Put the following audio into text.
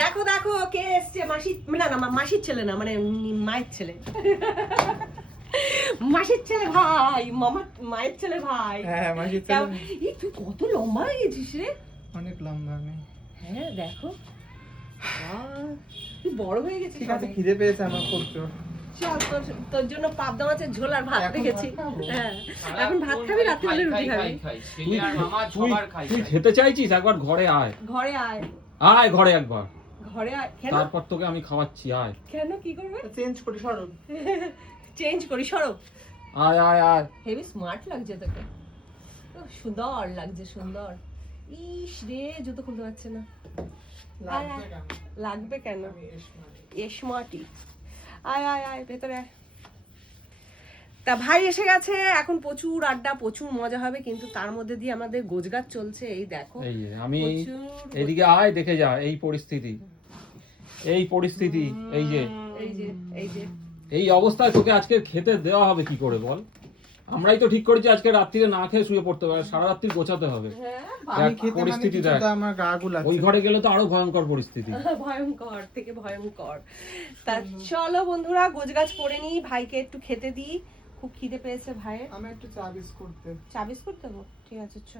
দেখো দেখো কে এসছে, মাসি না না মাসির ছেলে না, মানে মায়ের ছেলে। মাসির ছেলে ভাই, মামা মায়ের ছেলে ভাই। হ্যাঁ মাসির ছেলে। এই তুই কত লম্বা হয়ে গেছিস রে। অনেক লম্বা আমি। হ্যাঁ দেখো তুই বড় হয়ে গেছিস। ঠিক আছে, খিদে পেয়েছে আমার খুব জোর। চল তোর জন্য পাবদা মাছের ঝোল আর ভাত রেখেছি। হ্যাঁ এখন ভাত খাবি, রাতে হলে রুটি খাবি। তুই খেতে চাইছিস? একবার ঘরে আয়। ঘরে আয়। আয় ঘরে একবার। ঘরে আয়। কেন? তারপর তোকে আমি খাওয়াচ্ছি, আয়। কেন, কি করবে? চেঞ্জ করি সরো। চেঞ্জ করি সরো। আয় আয় আয়। হেভি স্মার্ট লাগছে তোকে। সুন্দর লাগছে, সুন্দর। ইস রে, জুতো খুলতে পারছে না। লাগবে কেন? স্মার্টি। আয় আয় আয় ভেতরে আয়। তা ভাই এসে গেছে, এখন প্রচুর আড্ডা, প্রচুর মজা হবে, কিন্তু তার মধ্যে দিয়ে আমাদের গোছগাছ চলছে। এই দেখো এই যে আমি এদিকে আয়, দেখে যা এই পরিস্থিতি, এই পরিস্থিতি, এই যে এই যে এই যে এই অবস্থায় তোকে আজকে খেতে দেওয়া হবে কি করে বল? আমরাই তো ঠিক করেছি আজকে রাত্রিরে না খেয়ে শুয়ে পড়তে হবে, সারা রাত্রি গোছাতে হবে। আমি খেতে পরিস্থিতি দেখ, আমার গা গুলাচ্ছে। ওই ঘরে গেলে তো আরো ভয়ঙ্কর পরিস্থিতি। ভয়ঙ্কর থেকে ভয়ঙ্কর। তা চলো বন্ধুরা, গোছগাছ করে নি, ভাইকে একটু খেতে দিই, খুব খিদে পেয়েছে ভাইয়ের। আমি একটু চা বিস্কুট দে। চা বিস্কুট দেবো, ঠিক আছে চ।